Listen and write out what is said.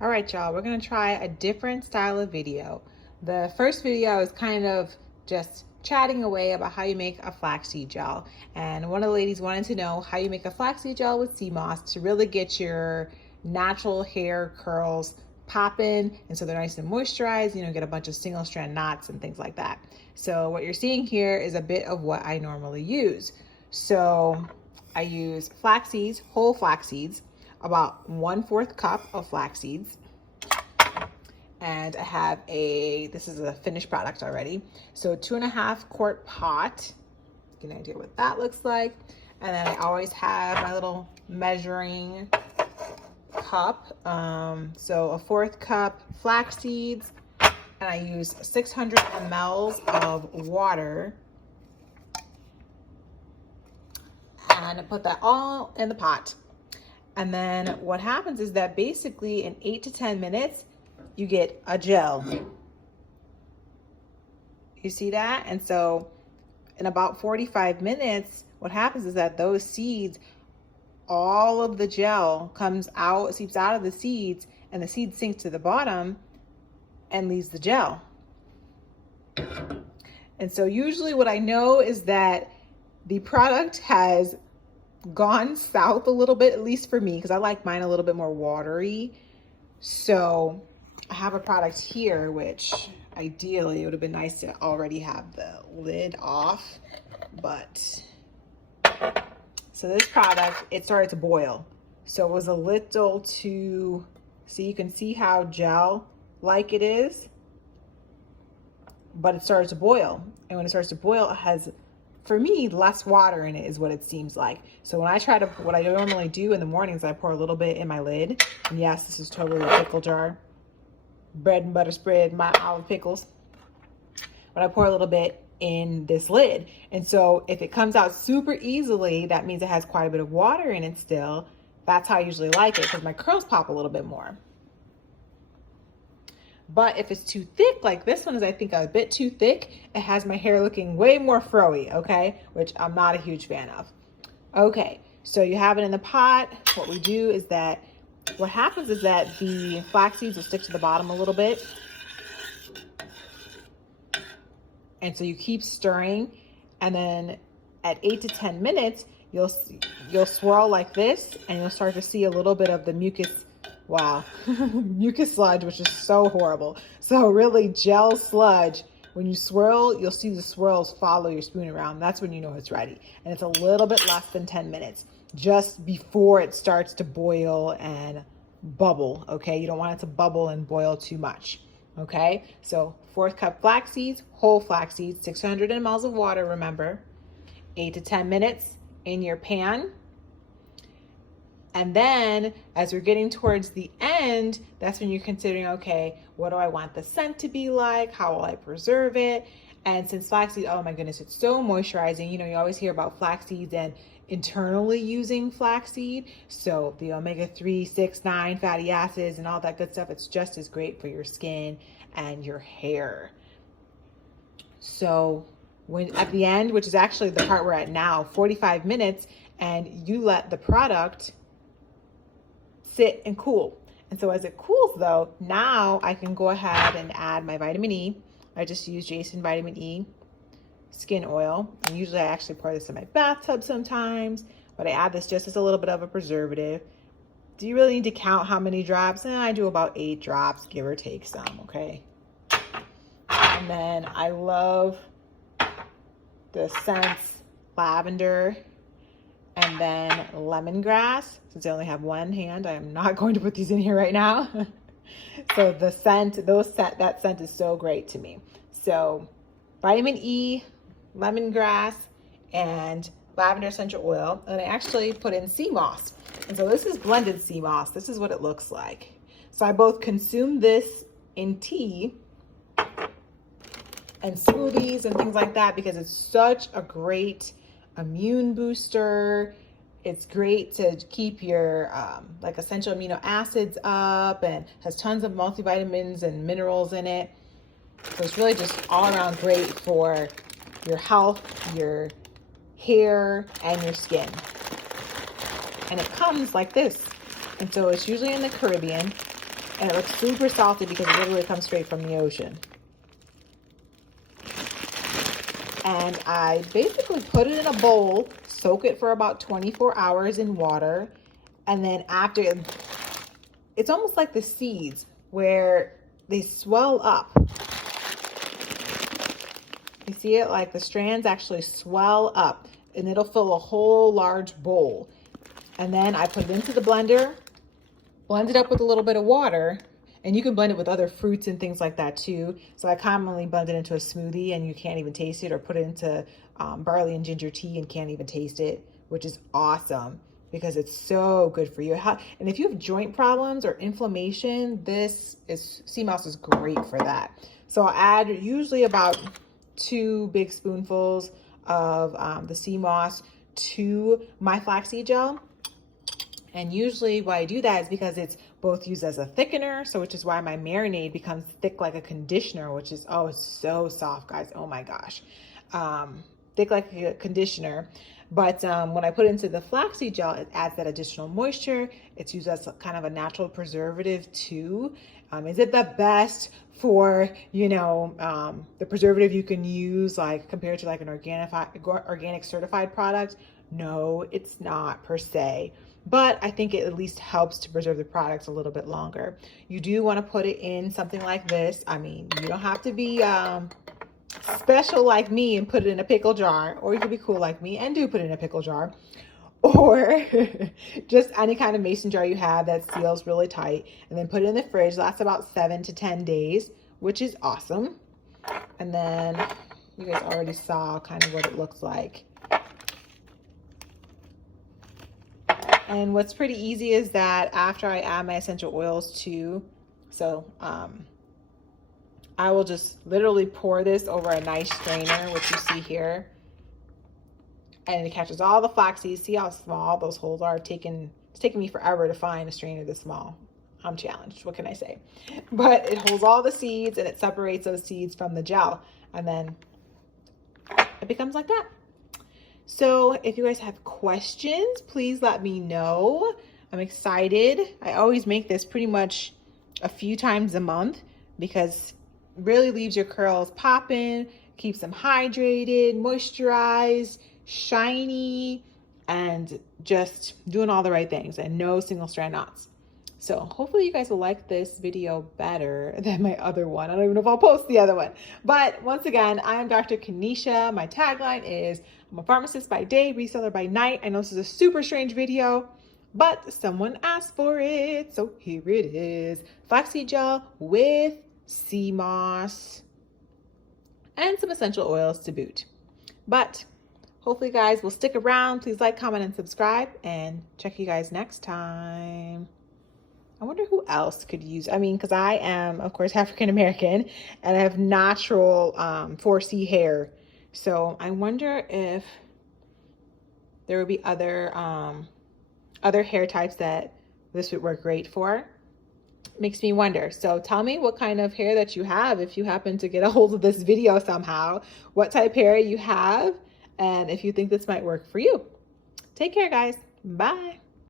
All right, y'all, we're gonna try a different style of video. The first video is kind of just chatting away about how you make a flaxseed gel. And one of the ladies wanted to know how you make a flaxseed gel with sea moss to really get your natural hair curls popping. And so they're nice and moisturized, get a bunch of single strand knots and things like that. So what you're seeing here is a bit of what I normally use. So I use flax seeds, whole flax seeds, about 1/4 cup of flax seeds. And I have this is a finished product already. So 2.5 quart pot, get an idea what that looks like. And then I always have my little measuring cup. So a 1/4 cup flax seeds, and I use 600 mLs of water. And I put that all in the pot. And then what happens is that basically in 8 to 10 minutes, you get a gel. You see that? And so in about 45 minutes, what happens is that those seeds, all of the gel seeps out of the seeds, and the seed sinks to the bottom and leaves the gel. And so usually what I know is that the product has gone south a little bit, at least for me, because I like mine a little bit more watery. So I have a product here, which ideally it would have been nice to already have the lid off, but so this product, it started to boil. So it was a little too, so you can see how gel like it is, but it started to boil. And when it starts to boil, it has, for me, less water in it is what it seems like. So when what I normally do in the mornings, I pour a little bit in my lid. And yes, this is totally a pickle jar. Bread and butter spread, my olive pickles. But I pour a little bit in this lid. And so if it comes out super easily, that means it has quite a bit of water in it still. That's how I usually like it, because my curls pop a little bit more. But if it's too thick, like this one is, I think, a bit too thick, it has my hair looking way more froey, okay? Which I'm not a huge fan of. Okay, so you have it in the pot. What we do is that, what happens is that the flax seeds will stick to the bottom a little bit. And so you keep stirring, and then at 8 to 10 minutes, you'll swirl like this, and you'll start to see a little bit of the mucus. Wow, mucus sludge, which is so horrible. So really gel sludge, when you swirl, you'll see the swirls follow your spoon around. That's when you know it's ready. And it's a little bit less than 10 minutes, just before it starts to boil and bubble, okay? You don't want it to bubble and boil too much, okay? So 1/4 cup flax seeds, whole flax seeds, 600 mLs of water, remember. 8 to 10 minutes in your pan. And then as we're getting towards the end, that's when you're considering, okay, what do I want the scent to be like? How will I preserve it? And since flaxseed, oh my goodness, it's so moisturizing. You always hear about flax seeds and internally using flaxseed. So the omega-3, 6, 9 fatty acids and all that good stuff, it's just as great for your skin and your hair. So when at the end, which is actually the part we're at now, 45 minutes, and you let the product sit and cool. And so as it cools though, now I can go ahead and add my vitamin E. I just use Jason Vitamin E skin oil. And usually I actually pour this in my bathtub sometimes, but I add this just as a little bit of a preservative. Do you really need to count how many drops? I do about 8 drops, give or take some, okay? And then I love the scents lavender and then lemongrass. Since I only have one hand, I am not going to put these in here right now. So the scent, that scent is so great to me. So vitamin E, lemongrass, and lavender essential oil. And I actually put in sea moss. And so this is blended sea moss. This is what it looks like. So I both consume this in tea and smoothies and things like that, because it's such a great immune booster. It's great to keep your like essential amino acids up, and has tons of multivitamins and minerals in it. So it's really just all around great for your health, your hair, and your skin. And it comes like this. And so it's usually in the Caribbean. And it looks super salty because it literally comes straight from the ocean. And I basically put it in a bowl, soak it for about 24 hours in water. And then after, it's almost like the seeds where they swell up. You see it? Like the strands actually swell up and it'll fill a whole large bowl. And then I put it into the blender, blend it up with a little bit of water, and you can blend it with other fruits and things like that too. So I commonly blend it into a smoothie and you can't even taste it, or put it into barley and ginger tea and can't even taste it, which is awesome because it's so good for you. And if you have joint problems or inflammation, sea moss is great for that. So I'll add usually about 2 big spoonfuls of the sea moss to my flaxseed gel. And usually why I do that is because it's both used as a thickener, so which is why my marinade becomes thick like a conditioner, which is, oh, it's so soft, guys. Oh my gosh. Thick like a conditioner. But when I put it into the flaxseed gel, it adds that additional moisture. It's used as kind of a natural preservative too. Is it the best for, the preservative you can use, like compared to like an organic certified product? No, it's not per se. But I think it at least helps to preserve the products a little bit longer. You do want to put it in something like this. I mean, you don't have to be special like me and put it in a pickle jar, or you can be cool like me and do put it in a pickle jar, or just any kind of mason jar you have that seals really tight, and then put it in the fridge. Lasts about 7 to 10 days, which is awesome. And then you guys already saw kind of what it looks like. And what's pretty easy is that after I add my essential oils too, so I will just literally pour this over a nice strainer, which you see here. And it catches all the flaxseed. See how small those holes are? It's taken me forever to find a strainer this small. I'm challenged. What can I say? But it holds all the seeds and it separates those seeds from the gel. And then it becomes like that. So if you guys have questions, please let me know. I'm excited. I always make this pretty much a few times a month because it really leaves your curls popping, keeps them hydrated, moisturized, shiny, and just doing all the right things, and no single strand knots. So hopefully you guys will like this video better than my other one. I don't even know if I'll post the other one. But once again, I am Dr. Kanisha. My tagline is, I'm a pharmacist by day, reseller by night. I know this is a super strange video, but someone asked for it. So here it is. Flaxseed gel with sea moss and some essential oils to boot. But hopefully you guys will stick around. Please like, comment, and subscribe, and check you guys next time. I wonder who else could use, because I am, of course, African American, and I have natural 4C hair. So I wonder if there would be other hair types that this would work great for. Makes me wonder. So tell me what kind of hair that you have, if you happen to get a hold of this video somehow, what type hair you have, and if you think this might work for you. Take care, guys. Bye.